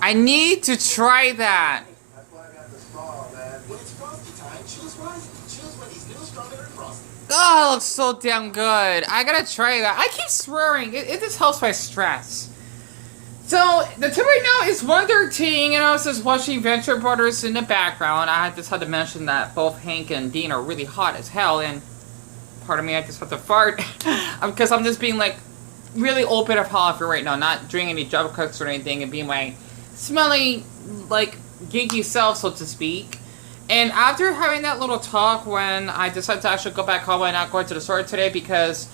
I need to try that. Oh, it looks so damn good. I gotta try that. I keep swearing. It just helps my stress. So, the tip right now is 1:13, and I was just watching Venture Brothers in the background. I just had to mention that both Hank and Dean are really hot as hell, and pardon me, I just had to fart. Because I'm just being, like, really open of how I feel right now. Not drinking any jump cuts or anything, and being my smelly, like, geeky self, so to speak. And after having that little talk, when I decided to actually go back home and not go to the store today because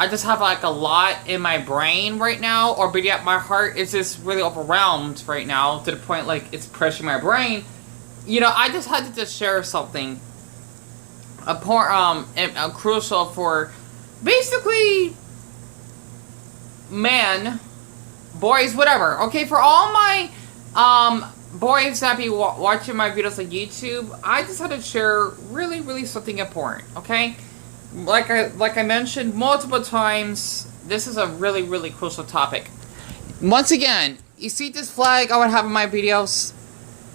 I just have like a lot in my brain right now, or but yet my heart is just really overwhelmed right now to the point like it's pressuring my brain. You know, I just had to just share something crucial for basically men, boys, whatever. Okay, for all my boys that be watching my videos on YouTube, I just had to share really something important, okay? Like I mentioned multiple times, this is a really crucial topic. Once again, you see this flag I would have in my videos,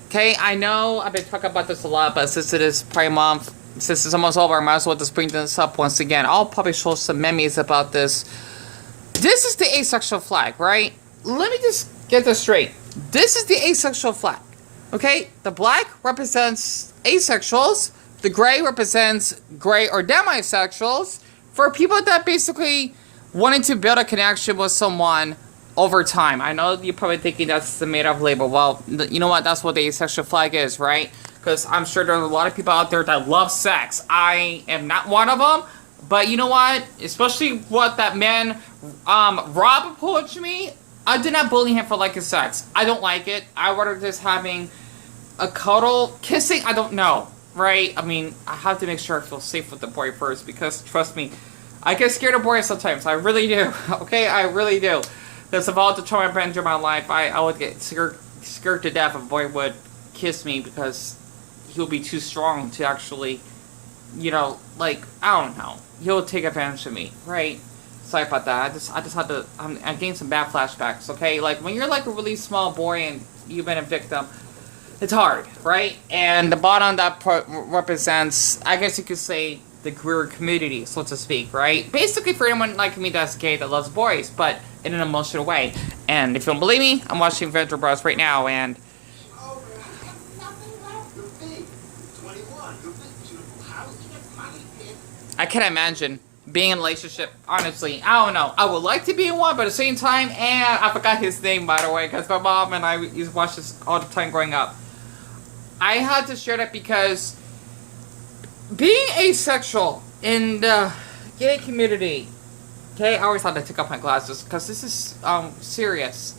okay? I know I've been talking about this a lot, but since it is Prime Month, since it's almost over, I might as well just bring this up once again. I'll probably show some memes about this. This is the asexual flag, right? Let me just get this straight. This is the asexual flag, okay? The black represents asexuals. The gray represents gray or demisexuals. For people that basically wanted to build a connection with someone over time. I know you're probably thinking that's the made-up label. Well, you know what? That's what the asexual flag is, right? Because I'm sure there are a lot of people out there that love sex. I am not one of them. But you know what? Especially what that man, Rob, approached me. I did not bully him for liking sex. I don't like it. I rather just having a cuddle, kissing. I don't know, right? I mean, I have to make sure I feel safe with the boy first because, trust me, I get scared of boys sometimes. I really do. Okay, I really do. Because of all the trauma I've been through in my life, I would get scared to death if a boy would kiss me because he would be too strong to actually, you know, like, I don't know. He'll take advantage of me, right? Sorry about that. I just had to. I'm getting some bad flashbacks. Okay, like when you're like a really small boy and you've been a victim, it's hard, right? And the bottom that represents, I guess you could say, the queer community, so to speak, right? Basically, for anyone like me that's gay that loves boys, but in an emotional way. And if you don't believe me, I'm watching Venture Bros right now, and I can't imagine being in a relationship, honestly. I don't know. I would like to be in one, but at the same time, and I forgot his name, by the way, because my mom and I used to watch this all the time growing up. I had to share that because being asexual in the gay community, okay, I always had to take off my glasses, because this is serious.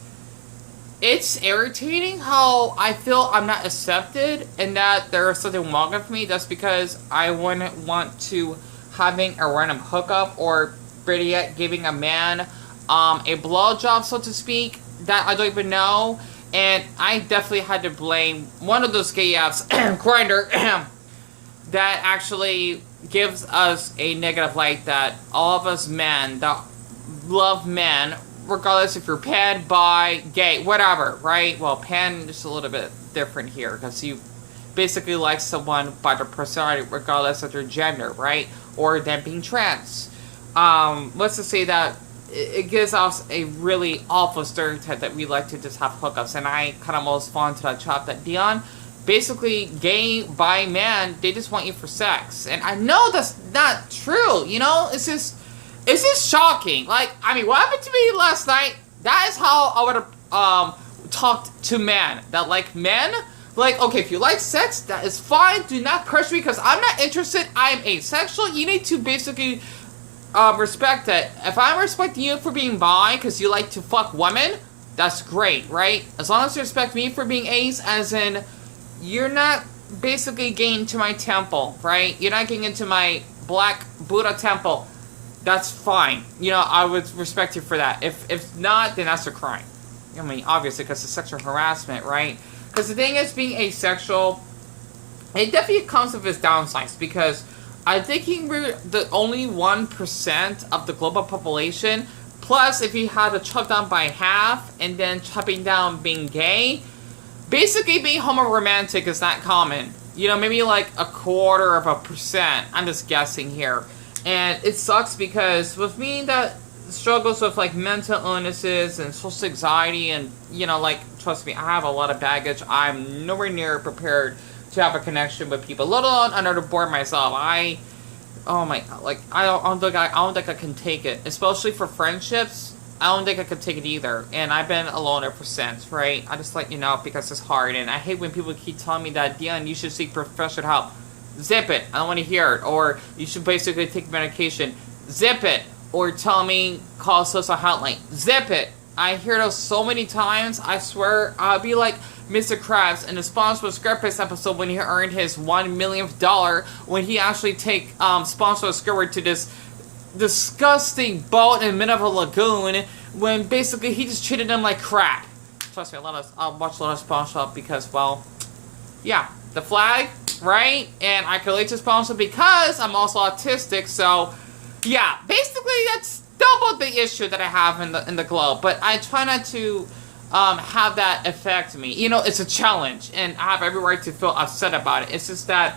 It's irritating how I feel I'm not accepted, and that there is something wrong with me. That's because I wouldn't want to having a random hookup, or better yet, giving a man a blowjob, so to speak, that I don't even know. And I definitely had to blame one of those gay apps, Grindr, that actually gives us a negative light that all of us men that love men, regardless if you're pan, bi, gay, whatever, right? Well, pan is a little bit different here, because you basically like someone by their personality, regardless of their gender, right? Or them being trans. Let's just say that it gives us a really awful stereotype that we like to just have hookups. And I kind of almost fall into that trap that Dion, basically gay, bi man, they just want you for sex. And I know that's not true, you know? It's just shocking. Like, I mean, what happened to me last night, that is how I would have talked to men that like men. Like, okay, if you like sex, that is fine. Do not pressure me because I'm not interested. I am asexual. You need to basically respect that. If I'm respecting you for being bi because you like to fuck women, that's great, right? As long as you respect me for being ace, as in you're not basically getting into my temple, right? You're not getting into my black Buddha temple. That's fine. You know, I would respect you for that. If not, then that's a crime. I mean, obviously, because it's sexual harassment, right? Because the thing is, being asexual, it definitely comes with its downsides, because I think we're the only 1% of the global population Plus, if you had to chop down by half and then chopping down being gay, basically being homoromantic is not common. You know, maybe like 0.25%. I'm just guessing here. And it sucks because with me that struggles with like mental illnesses and social anxiety and, you know, like, trust me, I have a lot of baggage. I'm nowhere near prepared to have a connection with people, let alone another board myself. Oh my god, like, I don't think I can take it, especially for friendships. I don't think I could take it either, and I've been alone ever since, right? I just let you know because it's hard, and I hate when people keep telling me that, Dion, you should seek professional help. Zip it, I don't want to hear it. Or you should basically take medication. Zip it. Or tell me, call social hotline. Zip it. I hear those so many times, I swear, I'll be like Mr. Krabs in the SpongeBob SquarePants episode when he earned his $1 millionth when he actually take SpongeBob SquarePants to this disgusting boat in the middle of a lagoon when basically he just treated them like crap. Trust me, I'll watch a lot of SpongeBob because, well, yeah, the flag, right? And I can relate to SpongeBob because I'm also autistic, so yeah, basically that's double the issue that I have in the globe. But I try not to have that affect me. You know, it's a challenge, and I have every right to feel upset about it. It's just that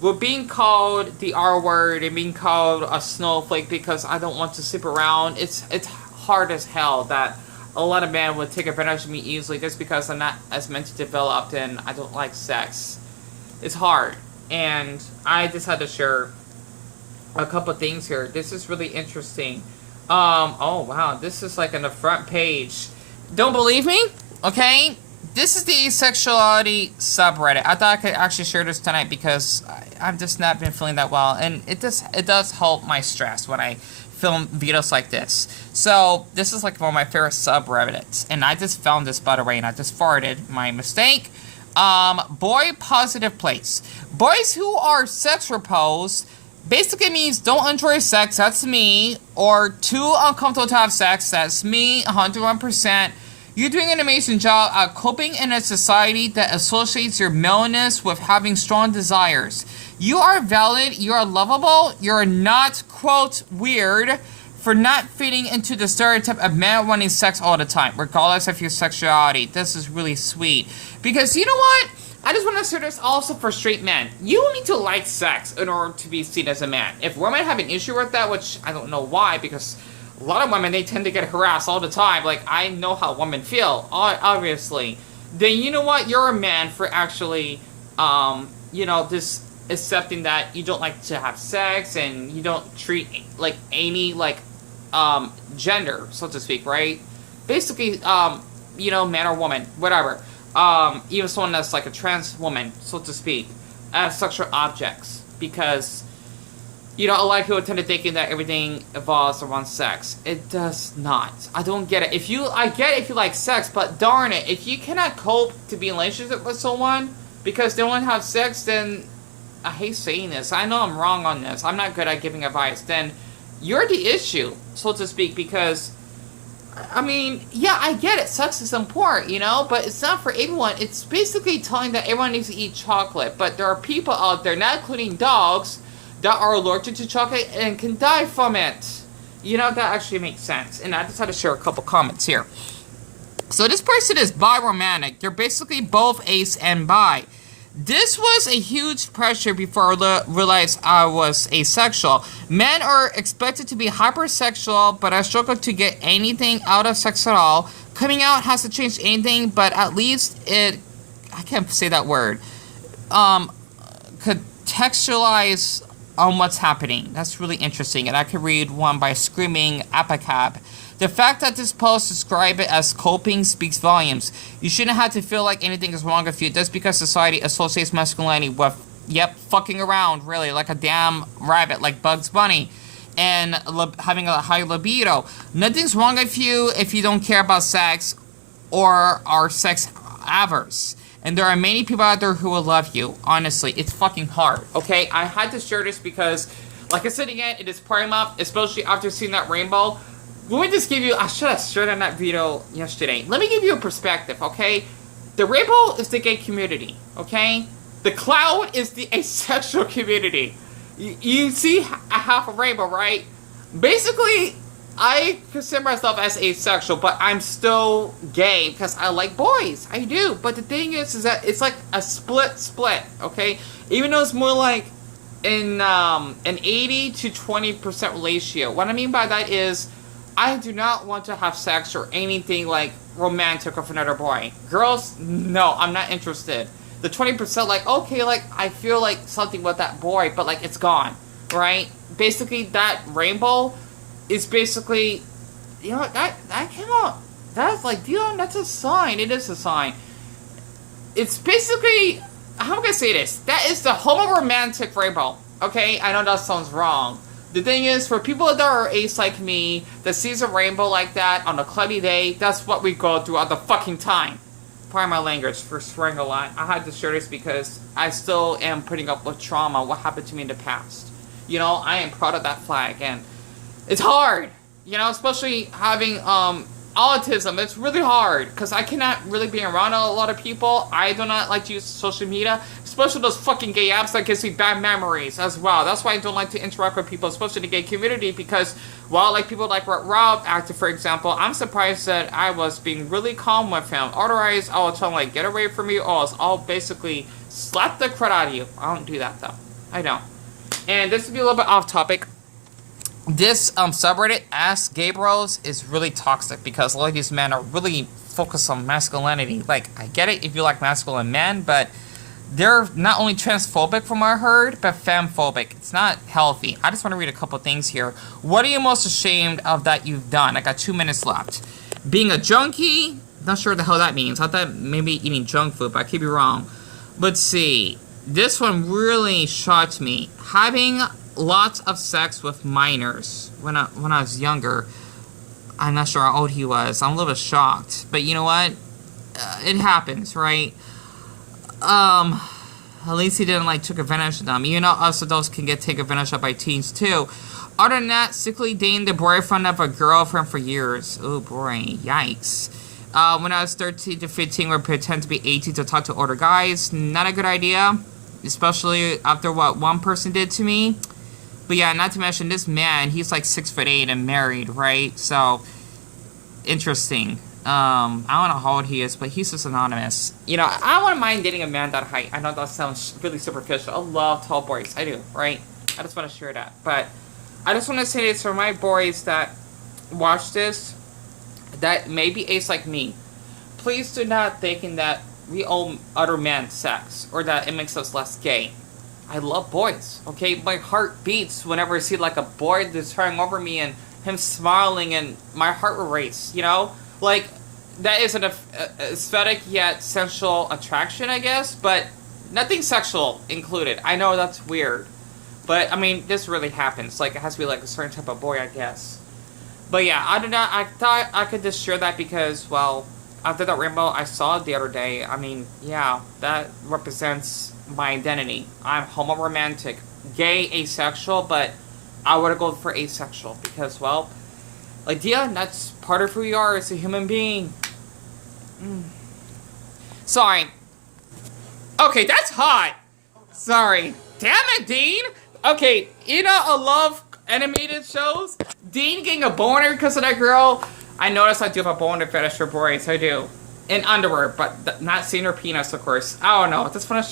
we're being called the R word and being called a snowflake because I don't want to sleep around. It's hard as hell that a lot of men would take advantage of me easily just because I'm not as mentally developed and I don't like sex. It's hard, and I just had to share a couple things here. This is really interesting. Oh wow, this is like on the front page. Don't believe me? Okay, this is the asexuality subreddit. I thought I could actually share this tonight because I've just not been feeling that well, and it does help my stress when I film videos like this. So this is like one of my favorite subreddits, and I just found this, by the way, and I just farted. My mistake. Boy positive place. Boys who are sex repulsed basically means don't enjoy sex, that's me, or too uncomfortable to have sex, that's me, 101%. You're doing an amazing job at coping in a society that associates your maleness with having strong desires. You are valid, you are lovable, you're not, quote, weird for not fitting into the stereotype of men wanting sex all the time, regardless of your sexuality. This is really sweet. Because you know what? I just want to say this also for straight men. You don't need to like sex in order to be seen as a man. If women have an issue with that, which I don't know why, because a lot of women, they tend to get harassed all the time. Like, I know how women feel, obviously. Then you know what? You're a man for actually, you know, just accepting that you don't like to have sex and you don't treat, like, any, like, gender, so to speak, right? Basically, you know, man or woman, whatever. Even someone that's like a trans woman, so to speak, as sexual objects. Because, you know, a lot of people tend to thinking that everything evolves around sex. It does not. I don't get it. I get it if you like sex, but darn it, if you cannot cope to be in a relationship with someone because they want to have sex, then, I hate saying this, I know I'm wrong on this, I'm not good at giving advice, then you're the issue, so to speak, because, I mean, yeah, I get it, sex is important, you know, but it's not for everyone. It's basically telling that everyone needs to eat chocolate, but there are people out there, not including dogs, that are allergic to chocolate and can die from it. You know, that actually makes sense, and I just had to share a couple comments here. So this person is bi-romantic. They're basically both ace and bi. This was a huge pressure before I realized I was asexual. Men are expected to be hypersexual, but I struggle to get anything out of sex at all. Coming out hasn't changed anything, but at least I can't say that word, contextualize on what's happening. That's really interesting, and I could read one by Screaming Apacab. The fact that this post describes it as coping speaks volumes. You shouldn't have to feel like anything is wrong with you just because society associates masculinity with, fucking around, really, like a damn rabbit, like Bugs Bunny, and having a high libido. Nothing's wrong with you if you don't care about sex or are sex averse. And there are many people out there who will love you. Honestly, it's fucking hard, okay? I had to share this because, like I said again, it is Prime Up, especially after seeing that rainbow. Let me just give you, I should have shared on that video yesterday. Let me give you a perspective, okay? The rainbow is the gay community, okay? The cloud is the asexual community. You see a half a rainbow, right? Basically, I consider myself as asexual, but I'm still gay because I like boys. I do. But the thing is that it's like a split, okay? Even though it's more like an 80 to 20% ratio. What I mean by that is I do not want to have sex or anything like romantic with another boy. Girls, no, I'm not interested. The 20%, like, okay, like, I feel like something with that boy, but like, it's gone, right? Basically, that rainbow is basically, you know, that came out, that's like, Dion, that's a sign. It is a sign. It's basically, how am I gonna say this? That is the homoromantic rainbow. Okay, I know that sounds wrong. The thing is, for people that are ace like me, that sees a rainbow like that on a cloudy day, that's what we go through all the fucking time. Pardon my language for swearing a lot. I had to share this because I still am putting up with trauma, what happened to me in the past. You know, I am proud of that flag, and it's hard. You know, especially having autism. It's really hard because I cannot really be around a lot of people. I do not like to use social media, especially those fucking gay apps that gives me bad memories as well. That's why I don't like to interact with people, especially the gay community, because while like people like Rob acted, for example, I'm surprised that I was being really calm with him. Otherwise, I would tell him like, get away from me, or I'll basically slap the crap out of you. I don't do that though. I don't. And this will be a little bit off topic. This subreddit, Ask Gay Bros, is really toxic because a lot of these men are really focused on masculinity. Like, I get it if you like masculine men, but they're not only transphobic from what I heard, but femphobic. It's not healthy. I just want to read a couple things here. What are you most ashamed of that you've done? I got 2 minutes left. Being a junkie? Not sure what the hell that means. I thought maybe eating junk food, but I could be wrong. Let's see. This one really shocked me. Having lots of sex with minors when I was younger. I'm not sure how old he was. I'm a little bit shocked. But you know what? It happens, right? At least he didn't, like, took advantage of them. You know, us adults can get taken advantage of by teens, too. Other than that, sickly dating the boyfriend of a girlfriend for years. Oh, boy. Yikes. When I was 13 to 15, we pretend to be 18 to talk to older guys. Not a good idea. Especially after what one person did to me. But yeah, not to mention this man, he's like 6'8" and married, right? So, interesting. I don't know how old he is, but he's just anonymous. You know, I wouldn't mind dating a man that height. I know that sounds really superficial. I love tall boys. I do, right? I just want to share that. But I just want to say this for my boys that watch this, that may be ace like me. Please do not think that we owe other men sex, or that it makes us less gay. I love boys, okay? My heart beats whenever I see like a boy that's trying over me and him smiling, and my heart will race, you know? Like, that is an aesthetic yet sensual attraction, I guess, but nothing sexual included. I know that's weird, but I mean, this really happens. Like, it has to be like a certain type of boy, I guess. But yeah, I thought I could just share that because, well, after that rainbow I saw it the other day, I mean, yeah, that represents my identity. I'm homoromantic, gay, asexual, but I would go for asexual because, well, like, yeah, that's part of who you are as a human being. Sorry. Okay, that's hot. Sorry. Damn it, Dean. Okay, you know, I love animated shows. Dean getting a boner because of that girl. I notice I do have a boner fetish for boys. I do. In underwear, but not seeing her penis, of course. I don't know. Just want to